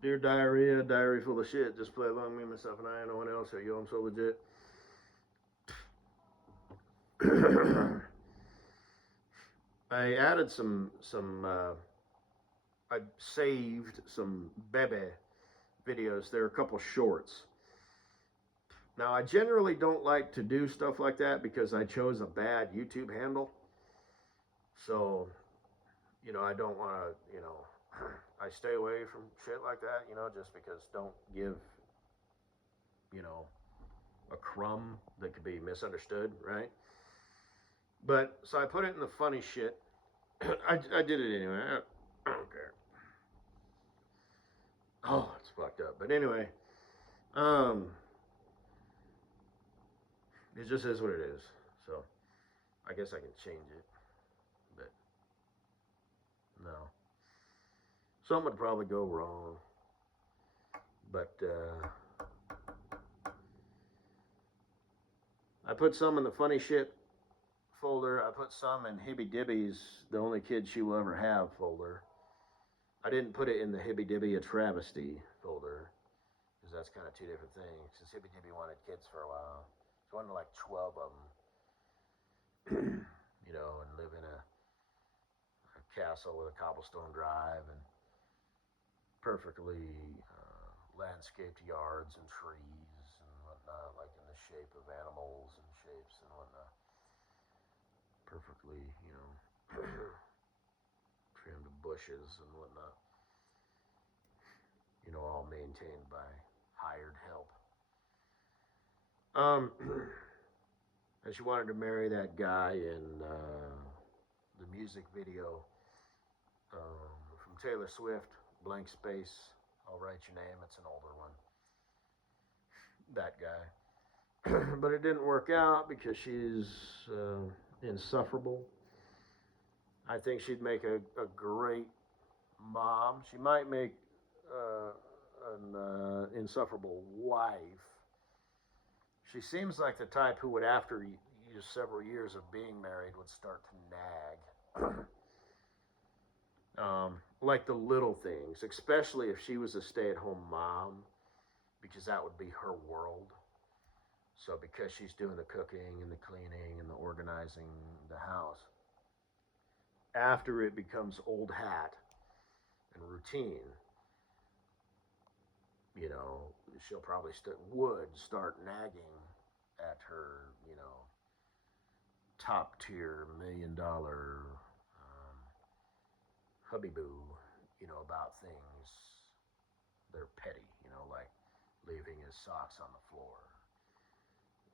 Dear Diarrhea, diary full of shit. Just play along me, myself, and I, and no one else. Hey, yo, I'm so legit. I added I saved some Bebe videos. There are a couple shorts. Now, I generally don't like to do stuff like that because I chose a bad YouTube handle. So, I don't want to, I stay away from shit like that, just because don't give, you know, a crumb that could be misunderstood, right? But so I put it in the funny shit. I did it anyway. I don't care. Oh, it's fucked up. But anyway, um, it just is what it is. So I guess I can change it, but no, something would probably go wrong. But I put some in the funny shit folder. I put some in Hibby Dibby's the only kid she will ever have folder. I didn't put it in the Hibby Dibby a travesty folder because that's kind of two different things. Because Hibby Dibby wanted kids for a while. She wanted like 12 of them, and live in a castle with a cobblestone drive and perfectly landscaped yards and trees and whatnot, like in the shape of animals and shapes and whatnot. Perfectly, trimmed bushes and whatnot. All maintained by hired help. And she wanted to marry that guy in the music video from Taylor Swift, Blank Space. I'll write your name. It's an older one. That guy. But it didn't work out because she's insufferable. I think she'd make a great mom. She might make an insufferable wife. She seems like the type who would, after several years of being married, would start to nag. Like the little things, especially if she was a stay-at-home mom, because that would be her world. So because she's doing the cooking and the cleaning and the organizing the house, after it becomes old hat and routine, she'll probably would start nagging at her, top tier $1 million hubby boo, about things that are petty, like leaving his socks on the floor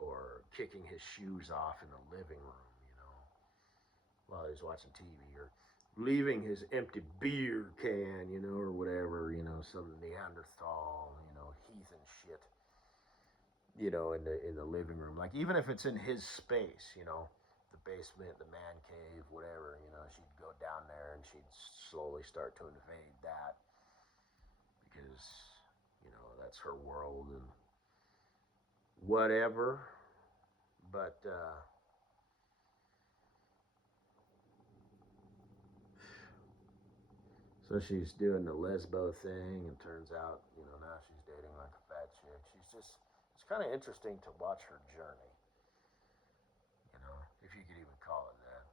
or kicking his shoes off in the living room, while he's watching TV, or leaving his empty beer can, or whatever, some Neanderthal, heathen shit, in the living room. Like even if it's in his space, the basement, the man cave, whatever, she'd go down there and she'd slowly start to invade that because, that's her world and whatever. But so she's doing the lesbo thing, and turns out, now she's dating like a fat chick. It's kind of interesting to watch her journey, if you could even call it that.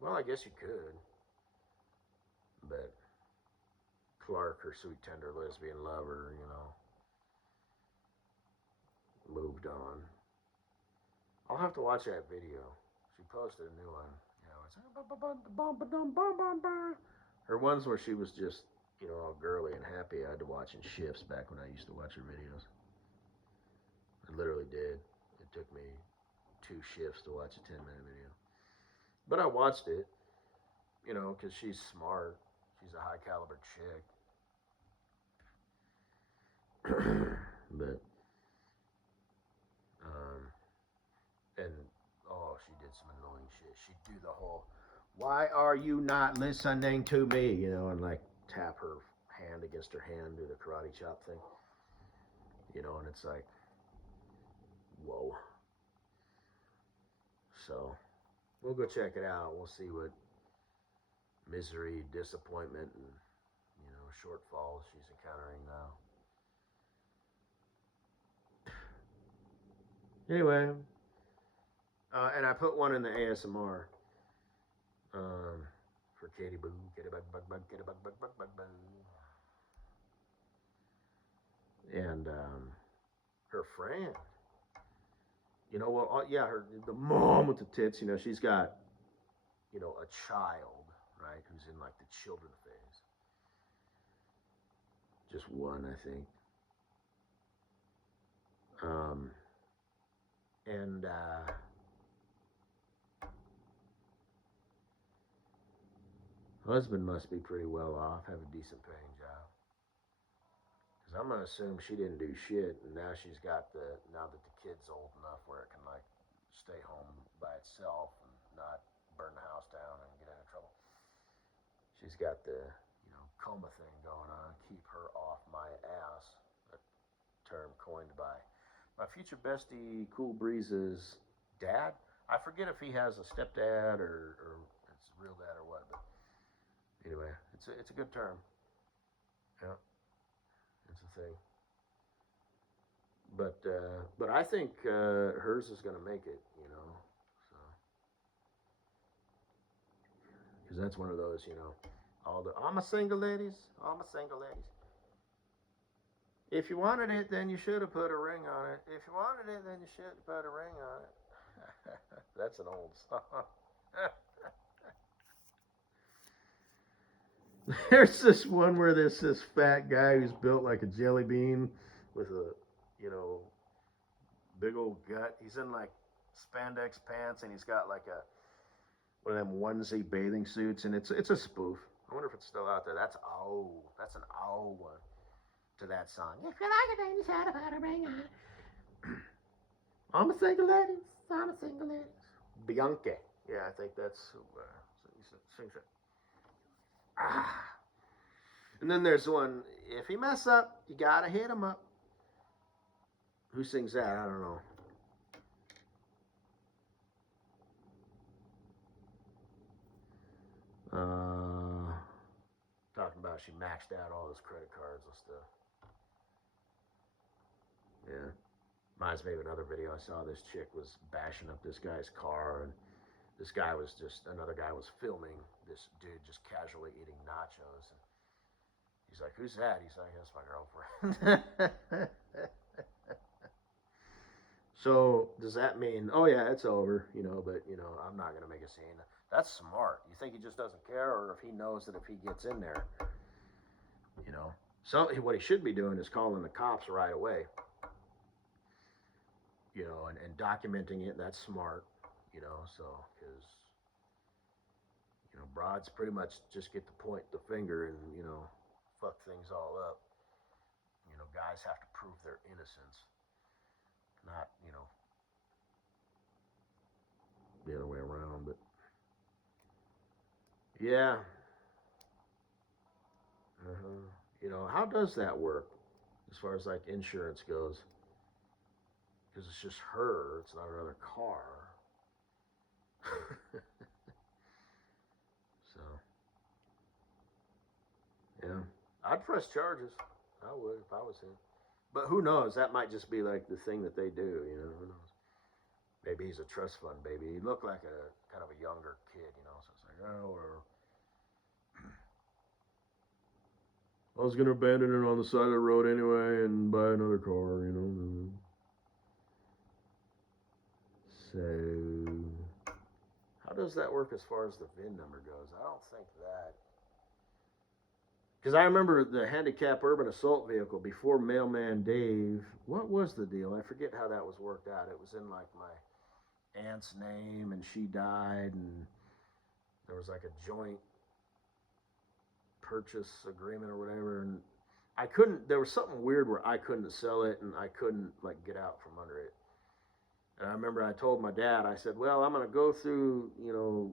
Well, I guess you could, but Clark, her sweet, tender lesbian lover, moved on. I'll have to watch that video. She posted a new one. It's her ones where she was just, all girly and happy. I had to watch in shifts back when I used to watch her videos. I literally did. It took me 2 shifts to watch a 10-minute video. But I watched it, because she's smart. She's a high caliber chick. But, and, oh, she did some annoying shit. She'd do the whole, why are you not listening to me? And like tap her hand against her hand, do the karate chop thing. And it's like, whoa. So, we'll go check it out. We'll see what misery, disappointment, and shortfalls she's encountering now. Anyway, and I put one in the ASMR for Katie Boo, Katie Bug Bug Bug, Katie Bug Bug Bug Bug Bug, and her friend. Yeah, the mom with the tits. She's got a child, right, who's in like the children phase. Just one, I think. Um, and husband must be pretty well off, have a decent paying job. Because I'm gonna assume she didn't do shit, and now that the kid's old enough where it can like stay home by itself and not burn the house down and get into trouble. She's got the coma thing going on. Keep her off my ass. A term coined by my future bestie, Cool Breeze's dad. I forget if he has a stepdad or it's real dad or what. But anyway, it's a good term. Yeah, it's a thing. But I think hers is gonna make it. So because that's one of those all my single ladies, all my single ladies. If you wanted it, then you should have put a ring on it. If you wanted it, then you should have put a ring on it. That's an old song. There's this one where there's this fat guy who's built like a jelly bean with a, you know, big old gut. He's in like spandex pants and he's got like a one of them onesie bathing suits, and it's a spoof. I wonder if it's still out there. That's old. That's an old one to that song. If you like it, then you should have put a ring on it. I'm a single lady. I'm a single lady. Bianca. Yeah, I think that's who sings it. Ah. And then there's one. If you mess up, you gotta hit him up. Who sings that? I don't know. Talking about she maxed out all his credit cards and stuff. Yeah. Reminds me of another video I saw. This chick was bashing up this guy's car, and another guy was filming this dude just casually eating nachos. And he's like, "Who's that?" He's like, "That's my girlfriend." So does that mean, oh yeah, it's over, but I'm not gonna make a scene. That's smart. You think he just doesn't care, or if he knows that if he gets in there, you know, so what he should be doing is calling the cops right away, and documenting it. That's smart, so because broads pretty much just get to point the finger and fuck things all up. Guys have to prove their innocence, not the other way around. But yeah, how does that work as far as like insurance goes? Because it's just her; it's not another car. So yeah, I'd press charges. I would if I was him. But who knows? That might just be like the thing that they do. Who knows? Maybe he's a trust fund baby. He looked like a kind of a younger kid. So it's like, oh, or I was gonna abandon it on the side of the road anyway and buy another car. So, how does that work as far as the VIN number goes? I don't think that. Because I remember the handicap urban assault vehicle before Mailman Dave. What was the deal? I forget how that was worked out. It was in like my aunt's name, and she died, and there was like a joint purchase agreement or whatever. And I couldn't. There was something weird where I couldn't sell it, and I couldn't like get out from under it. And I remember I told my dad, I said, "Well, I'm going to go through,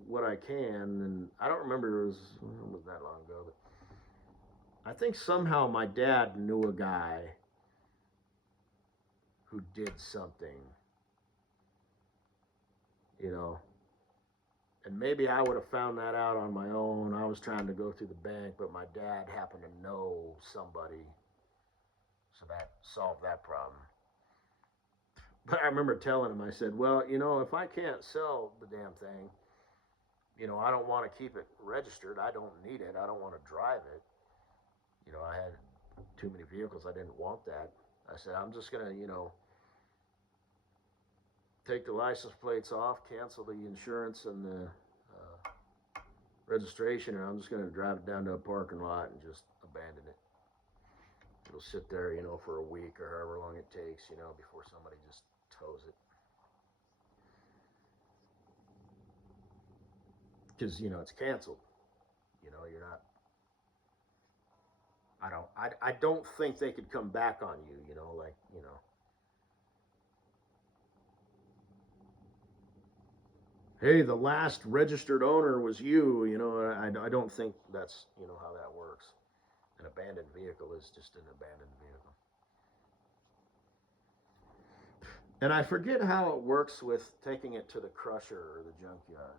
what I can." And I don't remember it was that long ago, but I think somehow my dad knew a guy who did something, you know. And maybe I would have found that out on my own. I was trying to go through the bank, but my dad happened to know somebody, so that solved that problem. But I remember telling him, I said, well, if I can't sell the damn thing, I don't want to keep it registered. I don't need it. I don't want to drive it. I had too many vehicles. I didn't want that. I said, I'm just going to, take the license plates off, cancel the insurance and the registration, and I'm just going to drive it down to a parking lot and just abandon it. It'll sit there, for a week or however long it takes, before somebody just tows it. Because, it's canceled. You're not. I don't think they could come back on you, hey, the last registered owner was you, I don't think that's, how that works. An abandoned vehicle is just an abandoned vehicle. And I forget how it works with taking it to the crusher or the junkyard.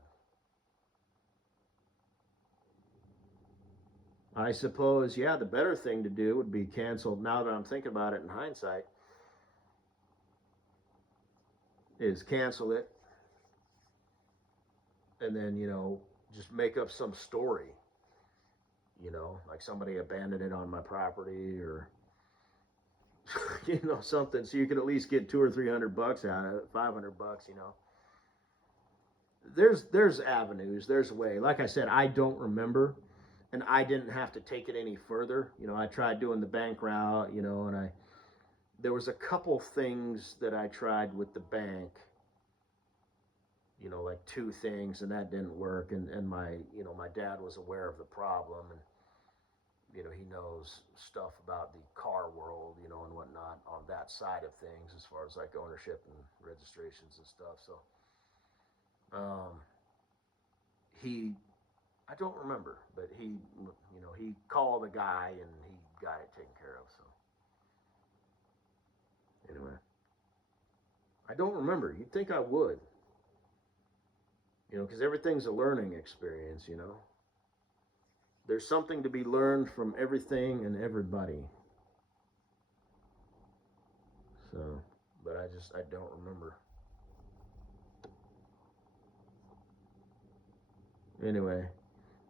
I suppose, yeah, the better thing to do would be canceled. Now that I'm thinking about it in hindsight, is cancel it and then, just make up some story. Like somebody abandoned it on my property or, something. So you could at least get $200 or $300 out of it, $500, There's avenues, there's a way. Like I said, I don't remember. And I didn't have to take it any further. I tried doing the bank route, and there was a couple things that I tried with the bank, like 2 things, and that didn't work. And my dad was aware of the problem, and, he knows stuff about the car world, and whatnot on that side of things as far as like ownership and registrations and stuff. So, I don't remember, but he called a guy and he got it taken care of. So anyway, I don't remember. You'd think I would, because everything's a learning experience. There's something to be learned from everything and everybody. So, but I don't remember. Anyway.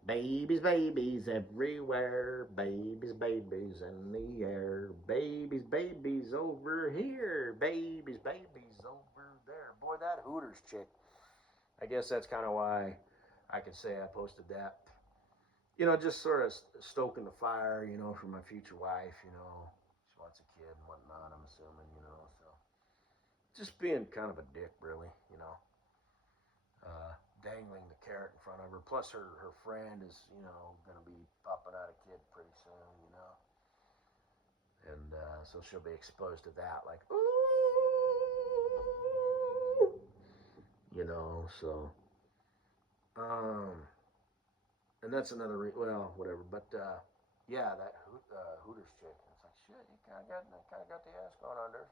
Babies, babies everywhere. Babies, babies in the air. Babies, babies over here. Babies, babies over there. Boy, that Hooters chick. I guess that's kind of why I could say I posted that. Just sort of stoking the fire, for my future wife, She wants a kid and whatnot, I'm assuming, So just being kind of a dick, really, dangling the carrot in front of her. Plus, her friend is, going to be popping out a kid pretty soon, And so she'll be exposed to that, like, ooh, So, and that's another, well, whatever. But yeah, that Hooters chick. It's like shit. You kind of got the ass going on there.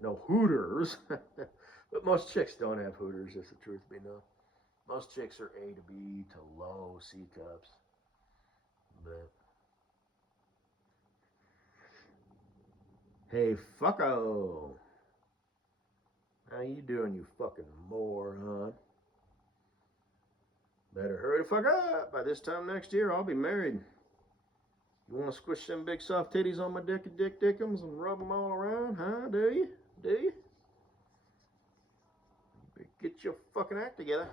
No Hooters. But most chicks don't have Hooters, if the truth be known. Most chicks are A to B to low C cups. But hey, fucko. How you doing, you fucking moron? Better hurry the fuck up. By this time next year, I'll be married. You want to squish them big soft titties on my dickums and rub them all around, huh? Do you? Get your fucking act together.